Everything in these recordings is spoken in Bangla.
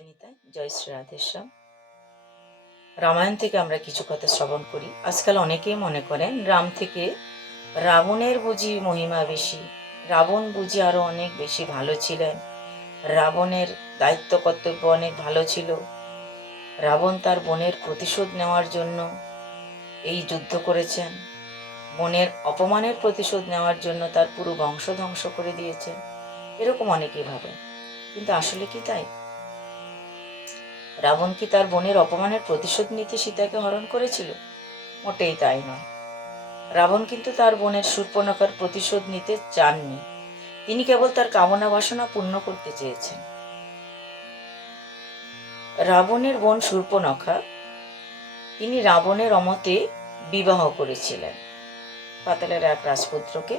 জয় নিতাই, জয় শ্রী রাধেশ্যাম। রামায়ণ থেকে আমরা কিছু কথা শ্রবণ করি। আজকাল অনেকেই মনে করেন রাম থেকে রাবণের বুঝি মহিমা বেশি, রাবণ বুঝি আরো অনেক বেশি ভালো ছিলেন, রাবণের দায়িত্ব কর্তব্য অনেক ভালো ছিল, রাবণ তার বোনের প্রতিশোধ নেওয়ার জন্য এই যুদ্ধ করেছেন, বোনের অপমানের প্রতিশোধ নেওয়ার জন্য তার পুরো বংশ ধ্বংস করে দিয়েছেন। এরকম অনেকেই ভাবেন, কিন্তু আসলে কি তাই? রাবণ কি তার বোনের অপমানের প্রতিশোধ নিতে সীতাকে হরণ করেছিল? মোটেই তাই নয়। রাবণ কিন্তু তার বোনের শূর্পণখার প্রতিশোধ নিতে চাননি। তিনি কেবল তার কামনা বাসনা পূর্ণ করতে চেয়েছেন। রাবণের বোন শূর্পণখা, তিনি রাবণের অমতে বিবাহ করেছিলেন, পাতালের এক রাজপুত্রকে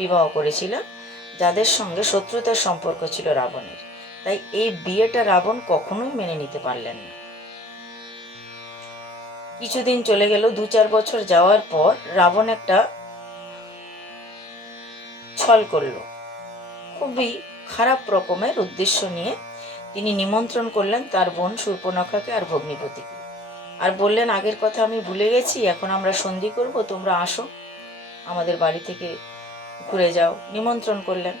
বিবাহ করেছিলেন, যাদের সঙ্গে শত্রুতার সম্পর্ক ছিল রাবণের। তাই এই বিয়েটা রাবণ কখনোই মেনে নিতে পারলেন না। কিছুদিন চলে গেল, 2-4 বছর যাওয়ার পর রাবণ একটা ছল করল। খুবই খারাপ রকমের উদ্দেশ্য নিয়ে তিনি নিমন্ত্রণ করলেন তার বোন শূর্পণখাকে আর ভগ্নিপতিকে, আর বললেন, আগের কথা আমি ভুলে গেছি, এখন আমরা সন্ধি করব, তোমরা আসো, আমাদের বাড়ি থেকে ঘুরে যাও। নিমন্ত্রণ করলেন।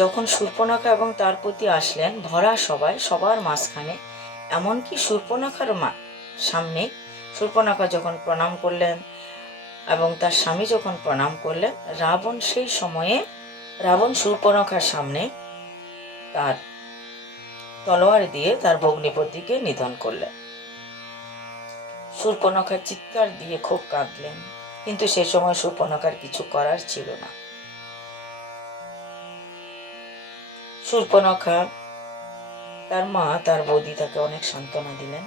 যখন শূর্পণখা এবং তার প্রতি আসলেন, ভরা সবাই, সবার মাঝখানে, এমনকি শূর্পণখার সামনে, শূর্পণখা যখন প্রণাম করলেন এবং তার স্বামী যখন প্রণাম করলেন, রাবণ শূর্পণখার সামনে তার তলোয়ার দিয়ে তার ভগ্নিপতিকে নিধন করলেন। শূর্পণখার চিৎকার দিয়ে খুব কাঁদলেন, কিন্তু সে সময় শূর্পণখার কিছু করার ছিল না। শূর্পণখা, তার মা, তার বৌদি তাকে অনেক সান্ত্বনা দিলেন।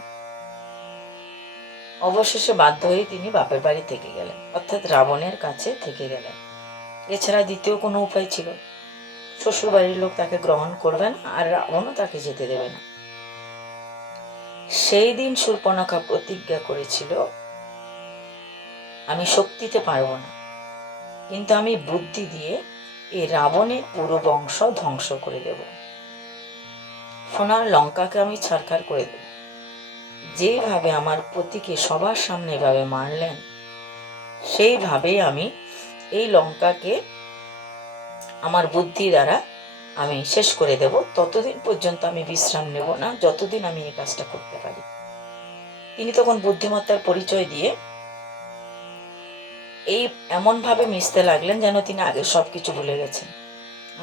অবশেষে বাধ্য হয়ে তিনি বাপের বাড়ি থেকে গেলেন, অর্থাৎ রাবণের কাছে থেকে গেলেন। এছাড়া দ্বিতীয় কোনো উপায় ছিল? শ্বশুর বাড়ির লোক তাকে গ্রহণ করবে না, আর রাবণও তাকে যেতে দেবে না। সেই দিন শূর্পণখা প্রতিজ্ঞা করেছিল, আমি শক্তিতে পারব না, কিন্তু আমি বুদ্ধি দিয়ে এই রাবণের পুরো বংশ ধ্বংস করে দেব। সোনার লঙ্কাকে আমি ছারখার করে দেব। যেভাবে আমার পতিকে সবার সামনে এভাবে মারলেন, সেইভাবেই আমি এই লঙ্কাকে আমার বুদ্ধি দ্বারা আমি শেষ করে দেব। ততদিন পর্যন্ত আমি বিশ্রাম নেব না, যতদিন আমি এই কাজটা করতে পারি। তিনি তখন বুদ্ধিমত্তার পরিচয় দিয়ে এই এমনভাবে মিশতে লাগলেন যেন তিনি আগে সবকিছু ভুলে গেছেন।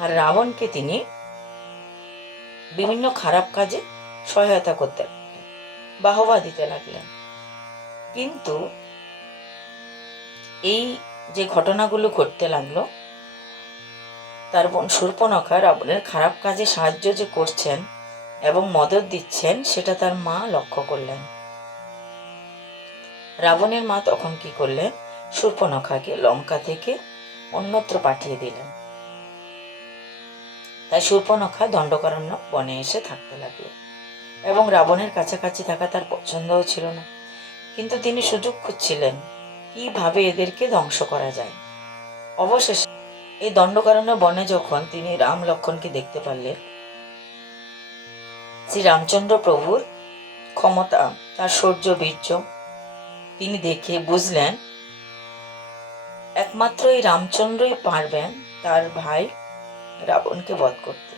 আর রাবণকে তিনি বিভিন্ন খারাপ কাজে সহায়তা করতে লাগলেন, বাহবা দিতে লাগলেন। কিন্তু এই যে ঘটনাগুলো ঘটতে লাগলো, তার বোন শূর্পণখা রাবণের খারাপ কাজে সাহায্য যে করছেন এবং মদত দিচ্ছেন, সেটা তার মা লক্ষ্য করলেন। রাবণের মা তখন কি করলেন? শূর্পণখাকে লঙ্কা থেকে অন্যত্র পাঠিয়ে দিলেন। তাই শূর্পণখা দণ্ডকারণ্য বনে এসে থাকতে লাগলো, এবং রাবণের কাছাকাছি থাকা তার পছন্দও ছিল না। কিন্তু তিনি সুযোগ খুঁজছিলেন কিভাবে এদেরকে ধ্বংস করা যায়। অবশেষে এই দণ্ডকারণ্য বনে যখন তিনি রাম লক্ষ্মণকে দেখতে পারলেন, শ্রী রামচন্দ্র প্রভুর ক্ষমতা, তার শৌর্য বীর্য তিনি দেখে বুঝলেন একমাত্র এই রামচন্দ্রই পারবেন তার ভাই রাবণকে বধ করতে।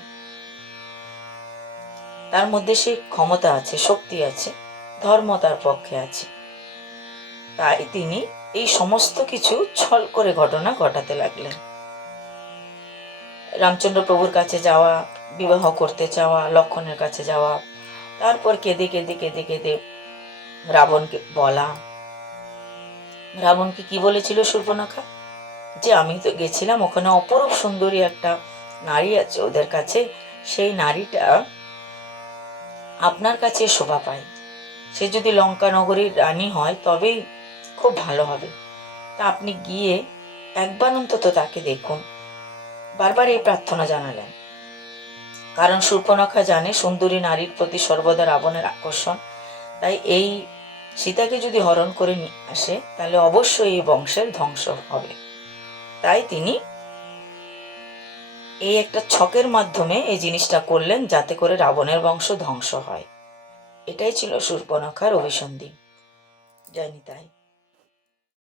তার মধ্যে সেই ক্ষমতা আছে, শক্তি আছে, ধর্ম তার পক্ষে আছে। তাই তিনি এই সমস্ত কিছু ছল করে ঘটনা ঘটাতে লাগলেন। রামচন্দ্র প্রভুর কাছে যাওয়া, বিবাহ করতে চাওয়া, লক্ষ্মণের কাছে যাওয়া, তারপর কেঁদে কেঁদে কেঁদে কেঁদে রাবণকে বলা। রাবণকে কি বলেছিল শূর্পণখা? যে আমি তো গেছিলাম, ওখানে অপরূপ সুন্দরী একটা নারী আছে ওদের কাছে, সেই নারীটা আপনার কাছে শোভা পায়, সে যদি লঙ্কা নগরীর রানী হয় তবেই খুব ভালো হবে, তা আপনি গিয়ে একবার অন্তত তাকে দেখুন। বারবার এই প্রার্থনা জানালেন, কারণ শূর্পণখা জানে সুন্দরী নারীর প্রতি সর্বদা রাবণের আকর্ষণ। তাই এই সীতাকে যদি হরণ করে নিয়ে আসে, তাহলে অবশ্যই এই বংশের ধ্বংস হবে। তাই তিনি এই একটা ছকের মাধ্যমে এই জিনিসটা করলেন, যাতে করে রাবণের বংশ ধ্বংস হয়। এটাই ছিল শূর্পণখার অভিসন্ধি। জয় নিতাই।